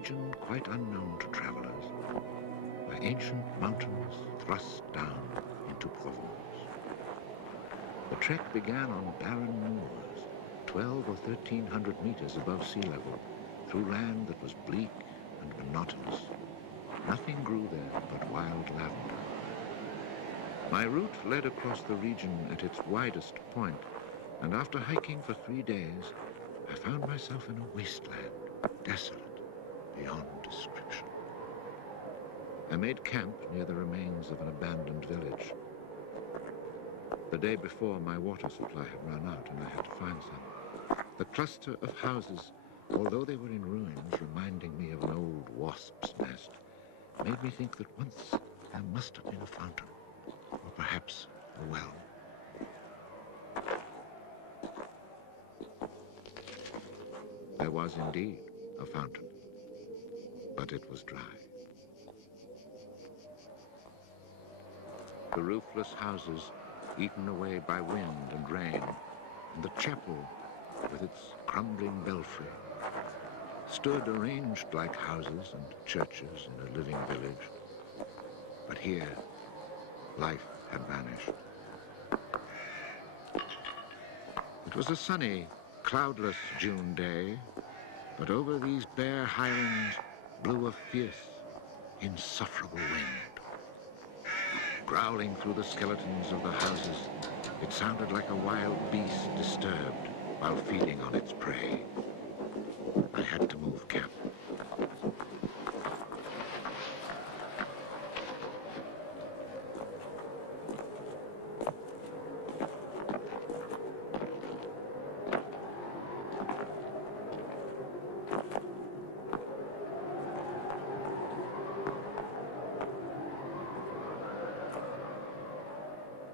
region quite unknown to travelers, where ancient mountains thrust down into Provence. The trek began on barren moors, 12 or 1,300 meters above sea level, through land that was bleak and monotonous. Nothing grew there but wild lavender. My route led across the region at its widest point, and after hiking for 3 days, I found myself in a wasteland, desolate beyond description. I made camp near the remains of an abandoned village. The day before, my water supply had run out and I had to find some. The cluster of houses, although they were in ruins, reminding me of an old wasp's nest, made me think that once there must have been a fountain, or perhaps a well. There was indeed a fountain, but it was dry. The roofless houses, eaten away by wind and rain, and the chapel with its crumbling belfry, stood arranged like houses and churches in a living village. But here, life had vanished. It was a sunny, cloudless June day, but over these bare highlands blew a fierce, insufferable wind. Growling through the skeletons of the houses, it sounded like a wild beast disturbed while feeding on its prey. I had to move camp.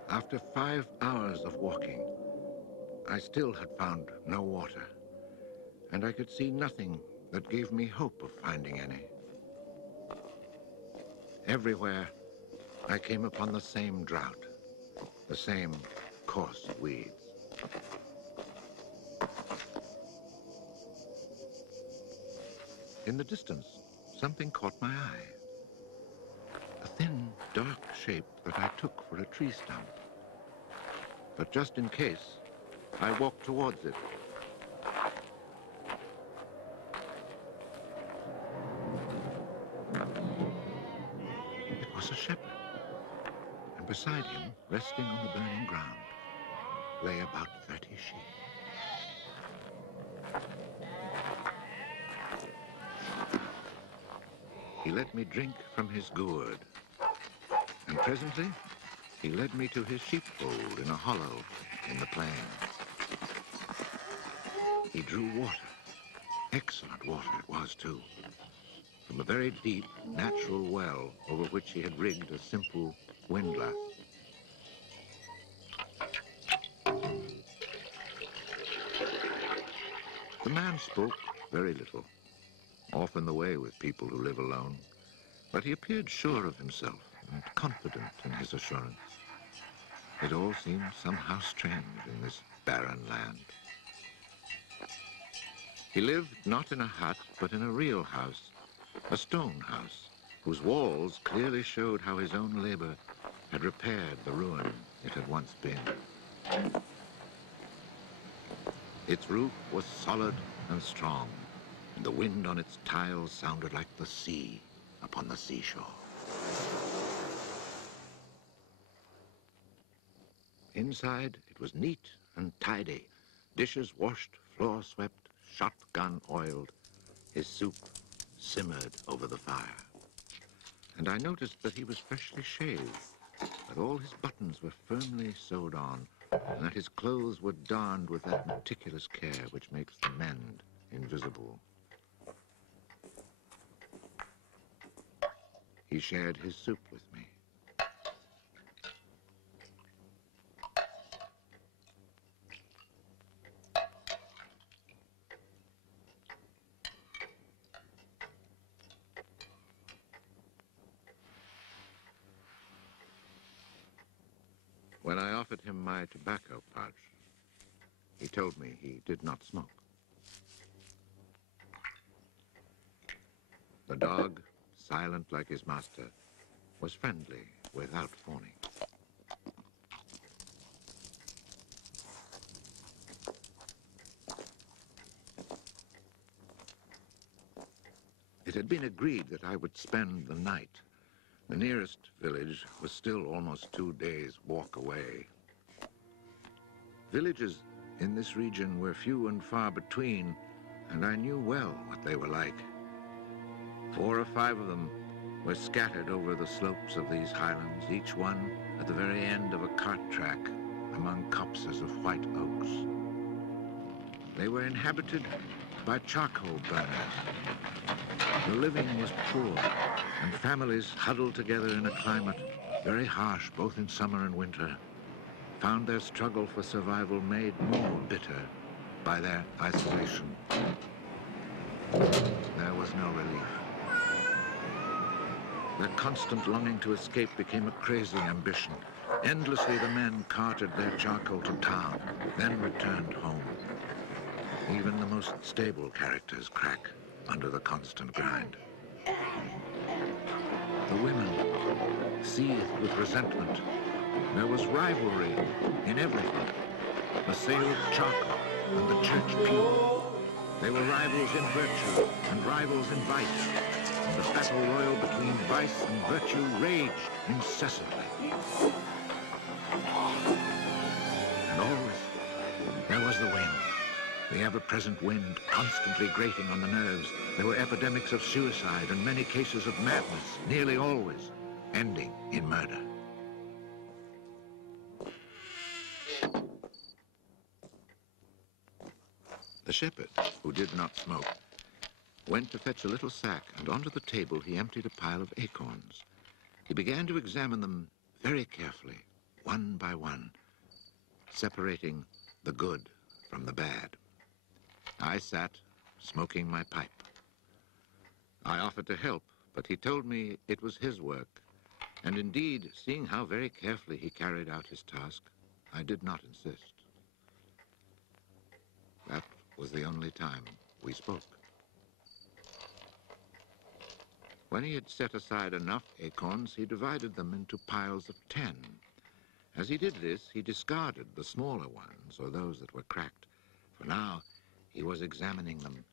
After 5 hours of walking, I still had found no water, and I could see nothing that gave me hope of finding any. Everywhere, I came upon the same drought, the same coarse weeds. In the distance, something caught my eye. A thin, dark shape that I took for a tree stump. But just in case, I walked towards it. It was a shepherd, and beside him, resting on the burning ground, lay about 30 sheep. He let me drink from his gourd, and presently he led me to his sheepfold in a hollow in the plain. He drew water. Excellent water it was, too, from a very deep, natural well over which he had rigged a simple windlass. The man spoke very little, often the way with people who live alone, but he appeared sure of himself and confident in his assurance. It all seemed somehow strange in this barren land. He lived not in a hut, but in a real house, a stone house, whose walls clearly showed how his own labor had repaired the ruin it had once been. Its roof was solid and strong, and the wind on its tiles sounded like the sea upon the seashore. Inside, it was neat and tidy, dishes washed, floor swept, shotgun oiled. His soup simmered over the fire. And I noticed that he was freshly shaved, that all his buttons were firmly sewed on, and that his clothes were darned with that meticulous care which makes the mend invisible. He shared his soup with me. When I offered him my tobacco pouch, he told me he did not smoke. The dog, silent like his master, was friendly without fawning. It had been agreed that I would spend the night. The nearest village was still almost 2 days' walk away. Villages in this region were few and far between, and I knew well what they were like. 4 or 5 of them were scattered over the slopes of these highlands, each one at the very end of a cart track among copses of white oaks. They were inhabited by charcoal burners. The living was poor, and families huddled together in a climate very harsh both in summer and winter found their struggle for survival made more bitter by their isolation. There was no relief. Their constant longing to escape became a crazy ambition. Endlessly the men carted their charcoal to town, then returned home. Even the most stable characters crack under the constant grind. The women seethed with resentment. There was rivalry in everything. The sale of charcoal and the church pew. They were rivals in virtue and rivals in vice. And the battle royal between vice and virtue raged incessantly. And always there was the wind. The ever-present wind constantly grating on the nerves. There were epidemics of suicide and many cases of madness, nearly always ending in murder. The shepherd, who did not smoke, went to fetch a little sack, and onto the table he emptied a pile of acorns. He began to examine them very carefully, one by one, separating the good from the bad. I sat, smoking my pipe. I offered to help, but he told me it was his work, and indeed, seeing how very carefully he carried out his task, I did not insist. That was the only time we spoke. When he had set aside enough acorns, he divided them into piles of 10. As he did this, he discarded the smaller ones, or those that were cracked, for now he was examining them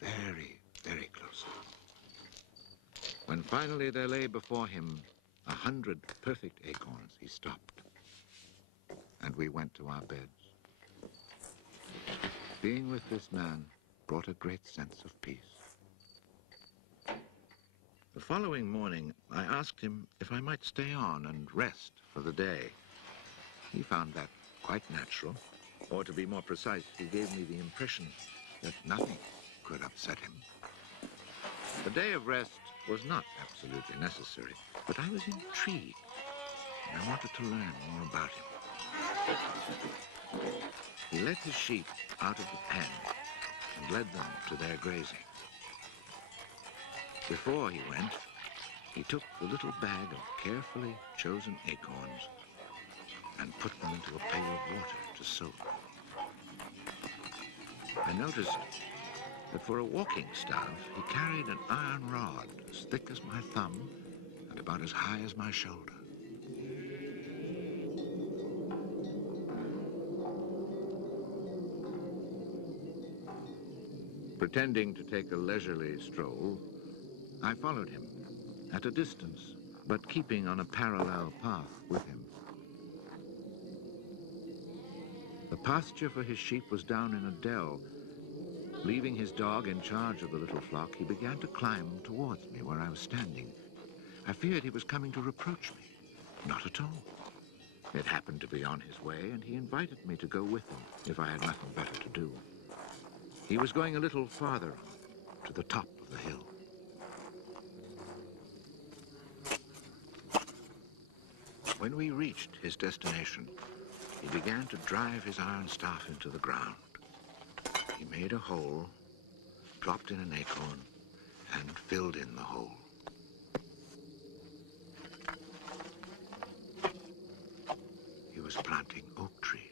very, very closely. When finally there lay before him 100 perfect acorns, he stopped, and we went to our beds. Being with this man brought a great sense of peace. The following morning, I asked him if I might stay on and rest for the day. He found that quite natural, or to be more precise, he gave me the impression that nothing could upset him. The day of rest was not absolutely necessary, but I was intrigued, and I wanted to learn more about him. He let his sheep out of the pen and led them to their grazing. Before he went, he took the little bag of carefully chosen acorns and put them into a pail of water to soak. I noticed that for a walking staff, he carried an iron rod as thick as my thumb and about as high as my shoulder. Pretending to take a leisurely stroll, I followed him at a distance, but keeping on a parallel path with him. The pasture for his sheep was down in a dell. Leaving his dog in charge of the little flock, he began to climb towards me where I was standing. I feared he was coming to reproach me. Not at all. It happened to be on his way, and he invited me to go with him if I had nothing better to do. He was going a little farther on, to the top of the hill. When we reached his destination, he began to drive his iron staff into the ground. He made a hole, dropped in an acorn, and filled in the hole. He was planting oak trees.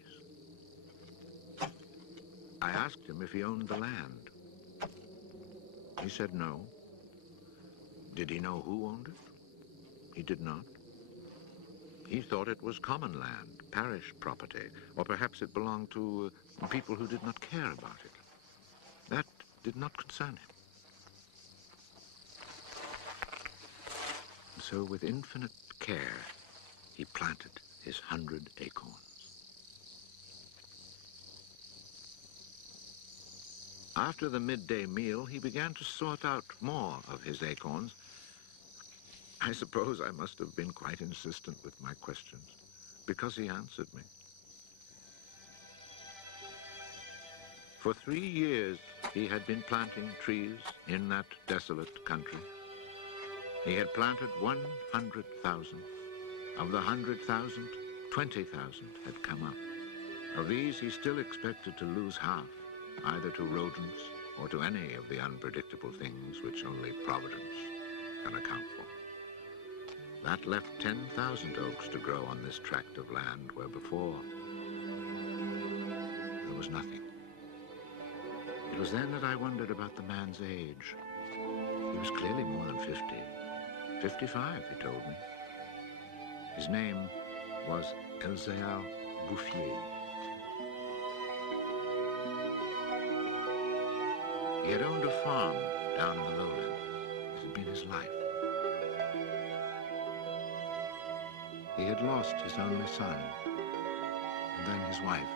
I asked him if he owned the land. He said no, Did he know who owned it? He did not. He thought it was common land, parish property, or perhaps it belonged to people who did not care about it. That did not concern him. So with infinite care, he planted his 100 acorns. After the midday meal, he began to sort out more of his acorns. I suppose I must have been quite insistent with my questions, because he answered me. For 3 years, he had been planting trees in that desolate country. He had planted 100,000. Of the 100,000, 20,000 had come up. Of these, he still expected to lose half, either to rodents or to any of the unpredictable things which only Providence can account for. That left 10,000 oaks to grow on this tract of land where before there was nothing. It was then that I wondered about the man's age. He was clearly more than 50. 55, he told me. His name was Elzéard Bouffier. He had owned a farm down in the lowlands. It had been his life. He had lost his only son, and then his wife,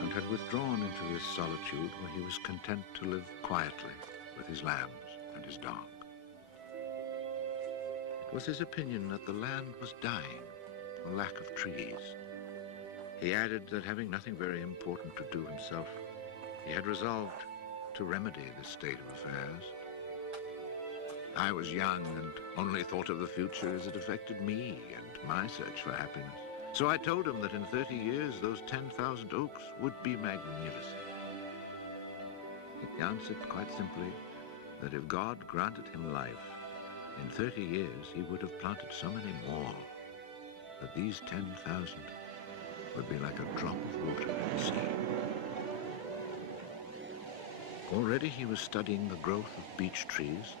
and had withdrawn into this solitude where he was content to live quietly with his lambs and his dog. It was his opinion that the land was dying for lack of trees. He added that having nothing very important to do himself, he had resolved to remedy this state of affairs. I was young and only thought of the future as it affected me and my search for happiness. So I told him that in 30 years, those 10,000 oaks would be magnificent. He answered quite simply that if God granted him life, in 30 years he would have planted so many more that these 10,000 would be like a drop of water in the sea. Already he was studying the growth of beech trees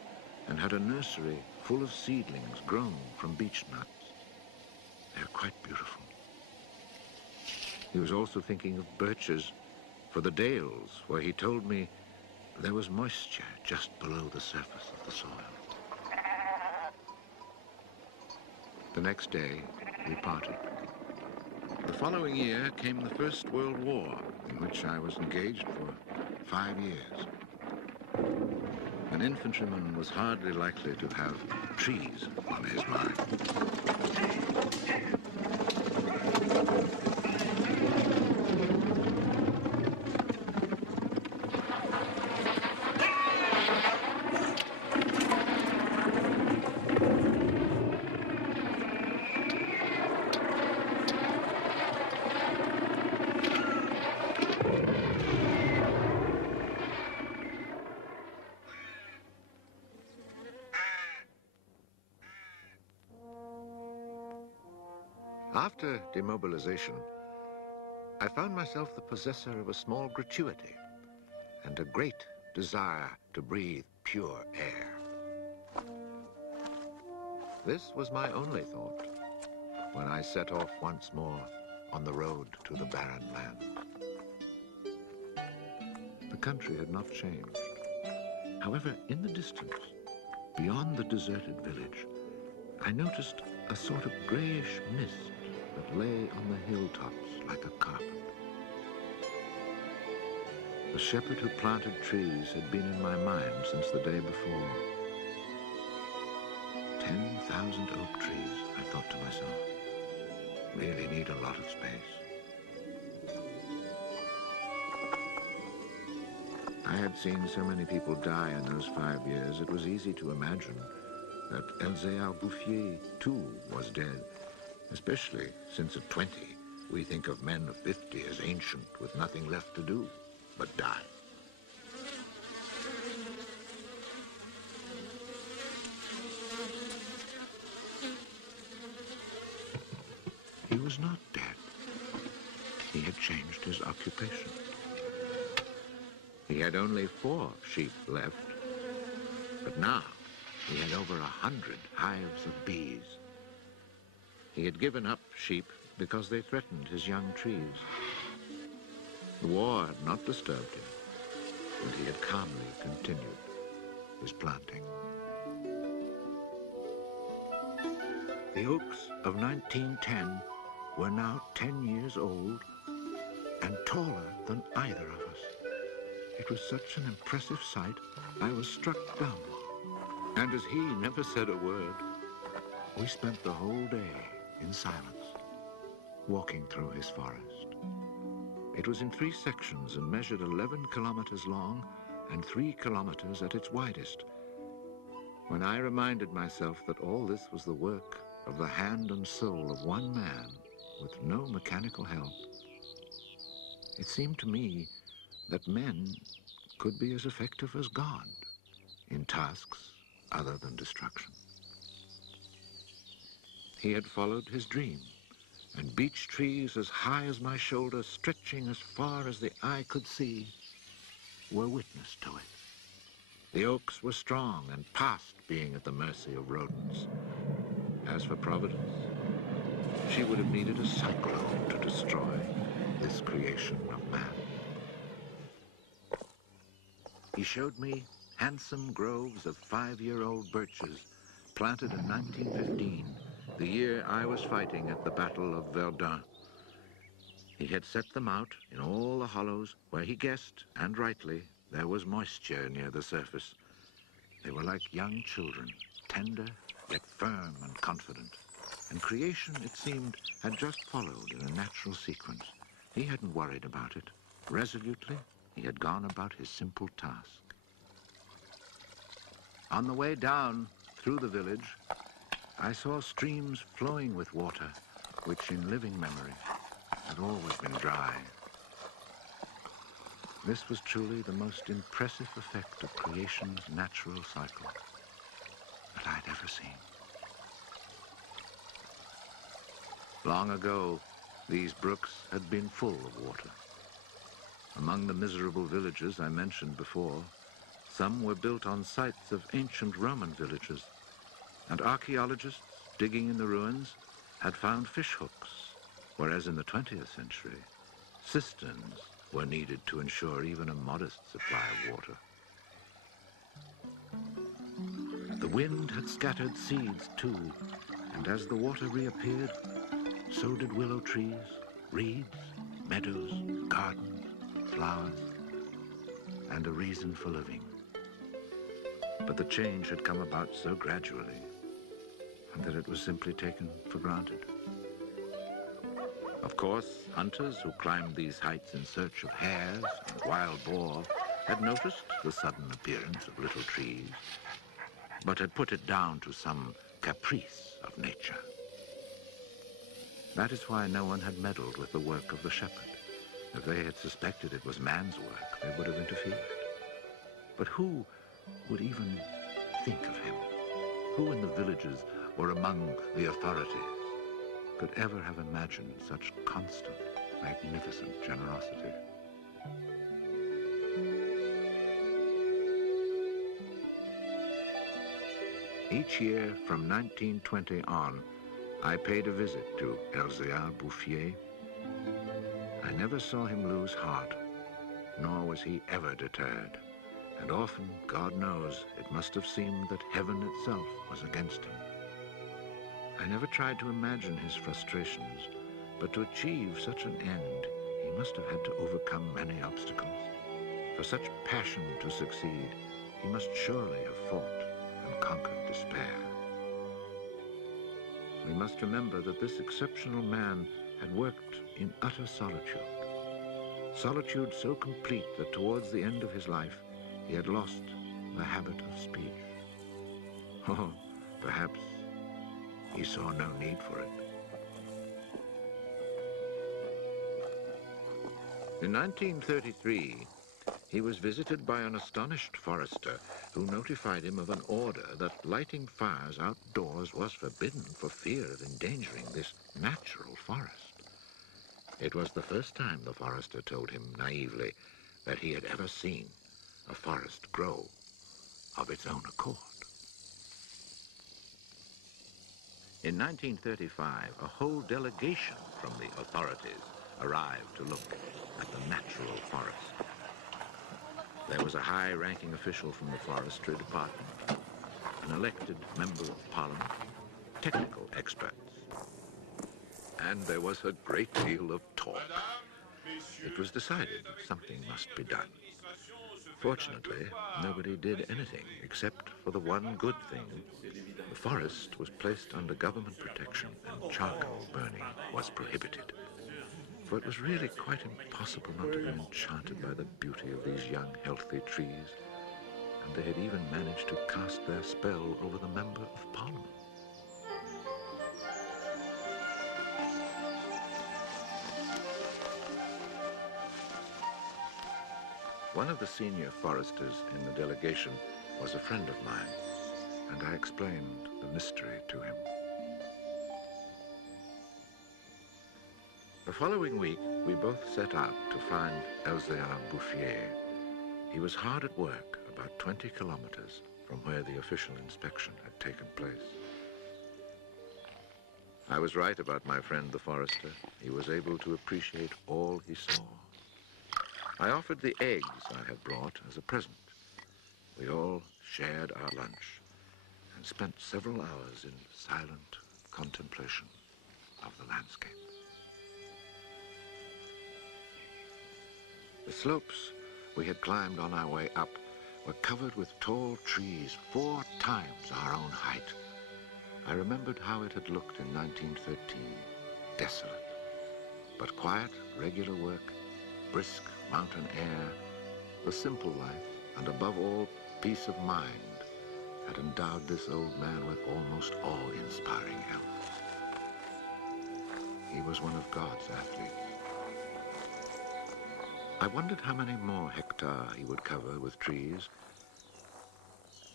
and had a nursery full of seedlings grown from beech nuts. They are quite beautiful. He was also thinking of birches for the dales, where he told me there was moisture just below the surface of the soil. The next day, we parted. The following year came the First World War, in which I was engaged for 5 years. An infantryman was hardly likely to have trees on his mind. After demobilization, I found myself the possessor of a small gratuity and a great desire to breathe pure air. This was my only thought when I set off once more on the road to the barren land. The country had not changed. However, in the distance, beyond the deserted village, I noticed a sort of grayish mist that lay on the hilltops like a carpet. The shepherd who planted trees had been in my mind since the day before. 10,000 oak trees, I thought to myself, really need a lot of space. I had seen so many people die in those 5 years, it was easy to imagine that Elzéard Bouffier, too, was dead, especially since at 20, we think of men of 50 as ancient with nothing left to do but die. He was not dead. He had changed his occupation. He had only 4 sheep left, but now He had over 100 hives of bees. He had given up sheep because they threatened his young trees. The war had not disturbed him, and he had calmly continued his planting. The oaks of 1910 were now 10 years old and taller than either of us. It was such an impressive sight, I was struck dumb. And as he never said a word, we spent the whole day in silence, walking through his forest. It was in 3 sections and measured 11 kilometers long and 3 kilometers at its widest. When I reminded myself that all this was the work of the hand and soul of one man with no mechanical help, it seemed to me that men could be as effective as God in tasks other than destruction. He had followed his dream, and beech trees as high as my shoulder, stretching as far as the eye could see, were witness to it. The oaks were strong and past being at the mercy of rodents. As for Providence, she would have needed a cyclone to destroy this creation of man. He showed me handsome groves of 5-year-old birches planted in 1915, the year I was fighting at the Battle of Verdun. He had set them out in all the hollows where he guessed, and rightly, there was moisture near the surface. They were like young children, tender yet firm and confident. And creation, it seemed, had just followed in a natural sequence. He hadn't worried about it. Resolutely, he had gone about his simple task. On the way down through the village, I saw streams flowing with water, which in living memory had always been dry. This was truly the most impressive effect of creation's natural cycle that I'd ever seen. Long ago, these brooks had been full of water. Among the miserable villages I mentioned before, some were built on sites of ancient Roman villages, and archaeologists digging in the ruins had found fish hooks, whereas in the 20th century, cisterns were needed to ensure even a modest supply of water. The wind had scattered seeds too, and as the water reappeared, so did willow trees, reeds, meadows, gardens, flowers, and a reason for living. But the change had come about so gradually, and that it was simply taken for granted. Of course, hunters who climbed these heights in search of hares and wild boar had noticed the sudden appearance of little trees, but had put it down to some caprice of nature. That is why no one had meddled with the work of the shepherd. If they had suspected it was man's work, they would have interfered. But who would even think of him? Who in the villages or among the authorities could ever have imagined such constant, magnificent generosity? Each year from 1920 on, I paid a visit to Elzéard Bouffier. I never saw him lose heart, nor was he ever deterred. And often, God knows, it must have seemed that heaven itself was against him. I never tried to imagine his frustrations, but to achieve such an end, he must have had to overcome many obstacles. For such passion to succeed, he must surely have fought and conquered despair. We must remember that this exceptional man had worked in utter solitude. Solitude so complete that towards the end of his life, he had lost the habit of speech. Oh, perhaps he saw no need for it. In 1933, he was visited by an astonished forester who notified him of an order that lighting fires outdoors was forbidden for fear of endangering this natural forest. It was the first time, the forester told him naively, that he had ever seen a forest grow of its own accord. In 1935, a whole delegation from the authorities arrived to look at the natural forest. There was a high-ranking official from the forestry department, an elected member of parliament, technical experts, and there was a great deal of talk. It was decided something must be done. Fortunately, nobody did anything except for the one good thing. The forest was placed under government protection and charcoal burning was prohibited. For it was really quite impossible not to be enchanted by the beauty of these young, healthy trees. And they had even managed to cast their spell over the Member of Parliament. One of the senior foresters in the delegation was a friend of mine, and I explained the mystery to him. The following week, we both set out to find Elzéard Bouffier. He was hard at work about 20 kilometers from where the official inspection had taken place. I was right about my friend the forester. He was able to appreciate all he saw. I offered the eggs I had brought as a present. We all shared our lunch and spent several hours in silent contemplation of the landscape. The slopes we had climbed on our way up were covered with tall trees 4 times our own height. I remembered how it had looked in 1913, desolate, but quiet, regular work, brisk mountain air, the simple life, and above all, peace of mind, had endowed this old man with almost awe-inspiring health. He was one of God's athletes. I wondered how many more hectares he would cover with trees.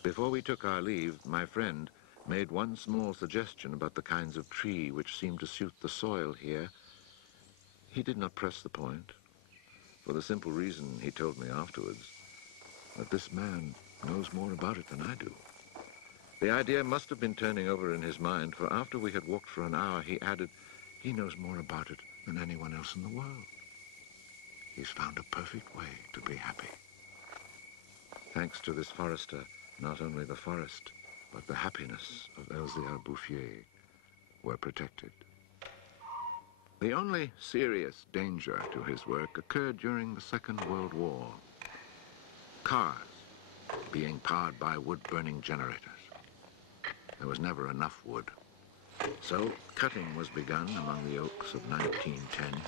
Before we took our leave, my friend made one small suggestion about the kinds of tree which seemed to suit the soil here. He did not press the point, for the simple reason, he told me afterwards, that this man knows more about it than I do. The idea must have been turning over in his mind, for after we had walked for an hour, he added, he knows more about it than anyone else in the world. He's found a perfect way to be happy. Thanks to this forester, not only the forest, but the happiness of Elzéard Bouffier were protected. The only serious danger to his work occurred during the Second World War. Cars being powered by wood-burning generators. There was never enough wood. So cutting was begun among the oaks of 1910,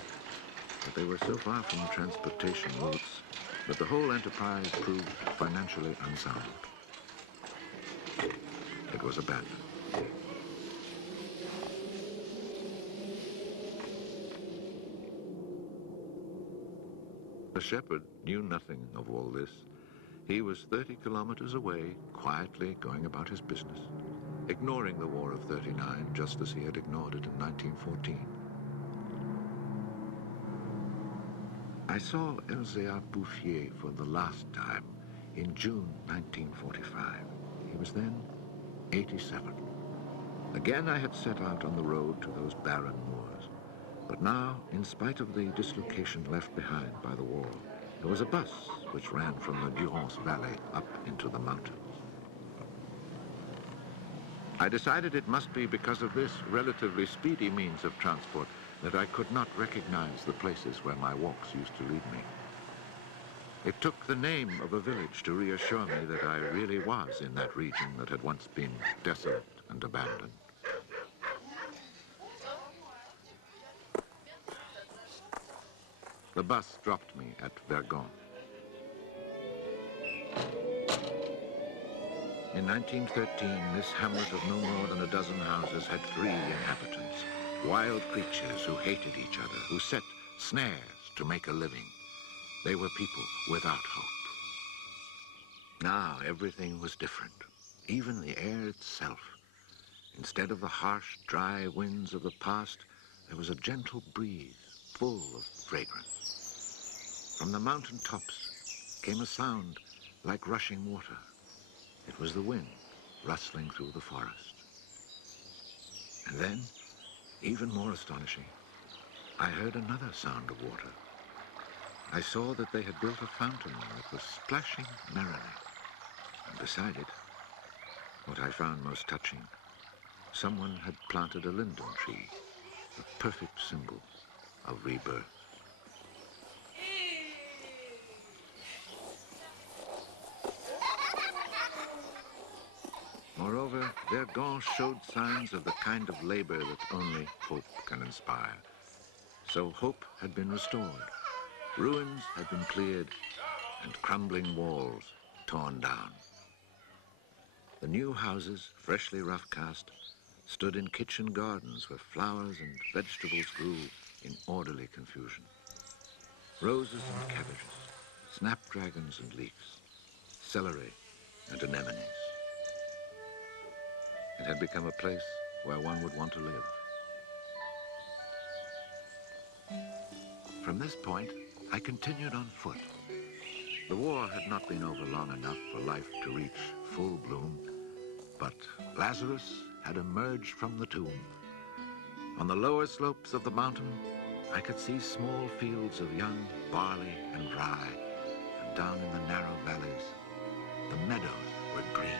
but they were so far from transportation routes that the whole enterprise proved financially unsound. It was abandoned. The shepherd knew nothing of all this. He was 30 kilometers away, quietly going about his business, ignoring the War of '39 just as he had ignored it in 1914. I saw Elzéard Bouffier for the last time in June 1945. He was then 87. Again I had set out on the road to those barren moors. But now, in spite of the dislocation left behind by the war, there was a bus which ran from the Durance Valley up into the mountains. I decided it must be because of this relatively speedy means of transport that I could not recognize the places where my walks used to lead me. It took the name of a village to reassure me that I really was in that region that had once been desolate and abandoned. The bus dropped me at Vergon. In 1913, this hamlet of no more than a dozen houses had 3 inhabitants, wild creatures who hated each other, who set snares to make a living. They were people without hope. Now everything was different, even the air itself. Instead of the harsh, dry winds of the past, there was a gentle breeze full of fragrance. From the mountain tops came a sound like rushing water. It was the wind rustling through the forest. And then, even more astonishing, I heard another sound of water. I saw that they had built a fountain that was splashing merrily. And beside it, what I found most touching, someone had planted a linden tree, a perfect symbol of rebirth. Moreover, Verdun showed signs of the kind of labor that only hope can inspire. So hope had been restored, ruins had been cleared, and crumbling walls torn down. The new houses, freshly rough-cast, stood in kitchen gardens where flowers and vegetables grew in orderly confusion. Roses and cabbages, snapdragons and leeks, celery and anemones. It had become a place where one would want to live. From this point, I continued on foot. The war had not been over long enough for life to reach full bloom, but Lazarus had emerged from the tomb. On the lower slopes of the mountain, I could see small fields of young barley and rye, and down in the narrow valleys, the meadows were green.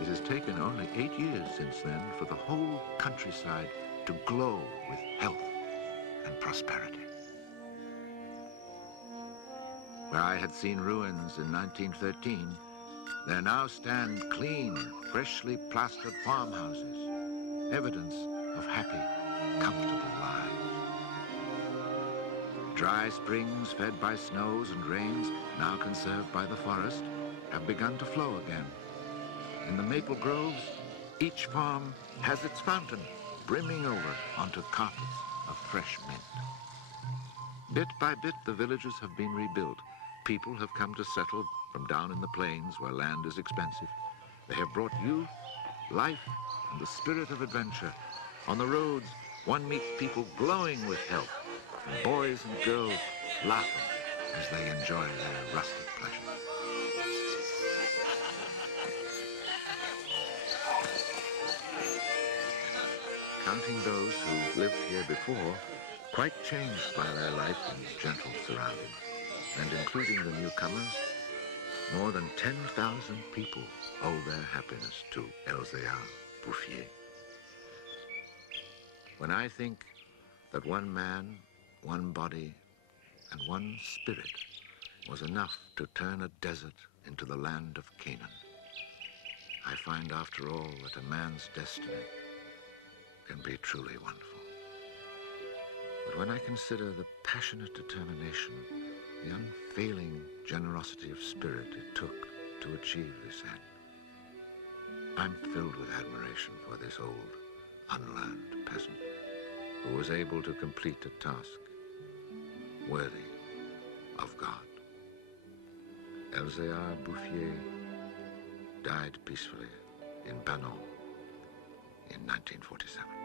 It has taken only 8 years since then for the whole countryside to glow with health and prosperity. Where I had seen ruins in 1913, there now stand clean, freshly plastered farmhouses, evidence of happy, comfortable lives. Dry springs fed by snows and rains, now conserved by the forest, have begun to flow again. In the maple groves, each farm has its fountain brimming over onto carpets of fresh mint. Bit by bit, the villages have been rebuilt. People have come to settle from down in the plains where land is expensive. They have brought youth, life, and the spirit of adventure. On the roads, one meets people glowing with health, and boys and girls laughing as they enjoy their rustic pleasures. Counting those who lived here before, quite changed by their life in gentle surroundings, and including the newcomers, more than 10,000 people owe their happiness to Elzéard Bouffier. When I think that one man, one body, and one spirit was enough to turn a desert into the land of Canaan, I find after all that a man's destiny can be truly wonderful. But when I consider the passionate determination, the unfailing generosity of spirit it took to achieve this end, I'm filled with admiration for this old, unlearned peasant who was able to complete a task worthy of God. Elzéard Bouffier died peacefully in Banon in 1947.